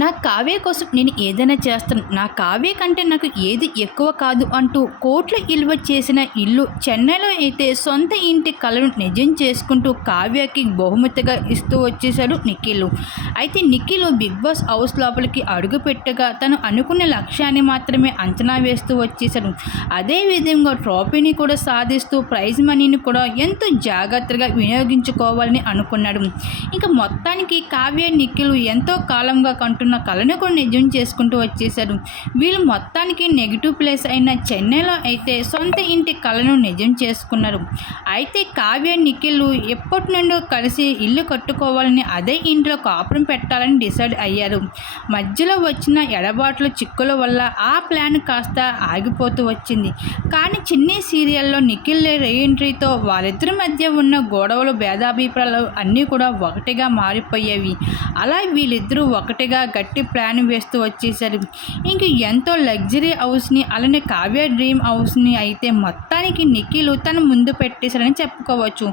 నా కావ్య కోసం నేను ఏదైనా చేస్తాను. నా కావ్య కంటే నాకు ఏది ఎక్కువ కాదు అంటూ కోట్లు ఇల్వ చేసిన ఇల్లు చెన్నైలో అయితే సొంత ఇంటి కళను నిజం చేసుకుంటూ కావ్యకి బహుమతిగా ఇస్తూ వచ్చేశాడు నిఖిల్. అయితే నిఖిలు బిగ్ బాస్ హౌస్ లోపలికి అడుగుపెట్టగా తను అనుకున్న లక్ష్యాన్ని మాత్రమే అంచనా వేస్తూ వచ్చేశాడు. అదేవిధంగా ట్రోఫీని కూడా సాధిస్తూ ప్రైజ్ మనీని కూడా ఎంతో జాగ్రత్తగా వినియోగించుకోవాలని అనుకున్నాడు. ఇంకా మొత్తానికి కావ్య నిఖిలు ఎంతో కాలంగా కంటున్న కళను కూడా నిజం చేసుకుంటూ వచ్చేశారు. వీళ్ళు మొత్తానికి నెగిటివ్ ప్లేస్ అయిన చెన్నైలో అయితే సొంత ఇంటి కళను నిజం చేసుకున్నారు. అయితే కావ్య నిఖిల్ ఎప్పటి నుండో కలిసి ఇల్లు కట్టుకోవాలని అదే ఇంట్లో కాపురం పెట్టాలని డిసైడ్ అయ్యారు. మధ్యలో వచ్చిన ఎడబాట్ల చిక్కుల వల్ల ఆ ప్లాన్ కాస్త ఆగిపోతూ వచ్చింది. కానీ చిన్ని సీరియల్లో నిఖిల్ రీఎంట్రీతో వాళ్ళిద్దరి మధ్య ఉన్న గొడవలు భేదాభిప్రాయాలు అన్నీ కూడా ఒకటిగా మారిపోయేవి. అలా వీళ్ళిద్దరూ ఒకటిగా గట్టి ప్లాన్ వేస్తూ వచ్చేసారు ఇంక ఎంతో లగ్జరీ హౌస్ని అలానే కావ్య డ్రీమ్ హౌస్ని అయితే మొత్తానికి నిఖిల్ తన ముందు పెట్టేశారని చెప్పుకోవచ్చు.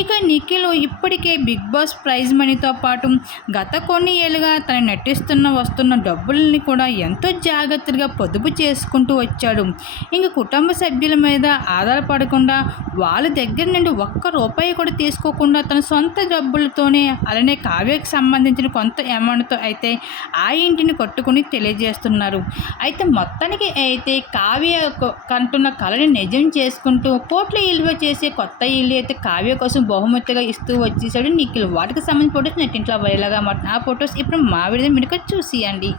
ఇక నిఖిల్ ఇప్పటికే బిగ్ బాస్ ప్రైజ్ మనీతో పాటు గత కొన్ని ఏళ్ళుగా తను నటిస్తున్న వస్తున్న డబ్బుల్ని కూడా ఎంతో జాగ్రత్తగా పొదుపు చేసుకుంటూ వచ్చాడు. ఇంక కుటుంబ సభ్యుల మీద ఆధారపడకుండా వాళ్ళ దగ్గర నుండి ఒక్క రూపాయి కూడా తీసుకోకుండా తన సొంత డబ్బులతోనే అలానే కావ్యకి సంబంధించిన కొంత అమౌంట్తో అయితే ఆ ఇంటిని కొట్టుకుని తెలియజేస్తున్నారు. అయితే మొత్తానికి అయితే కావ్య కంటున్న కళని నిజం చేసుకుంటూ పోట్ల ఇల్వ చేసే కొత్త ఇల్లు అయితే కావ్య కోసం బహుమతిగా ఇస్తూ వచ్చేసాడు నిఖిల్. వాటికి సంబంధించిన ఫొటోస్ నెట్టింట్లో వైరల్గా మాట్లాడిన ఆ ఫొటోస్ ఇప్పుడు మా విడిద మీరు చూసియండి.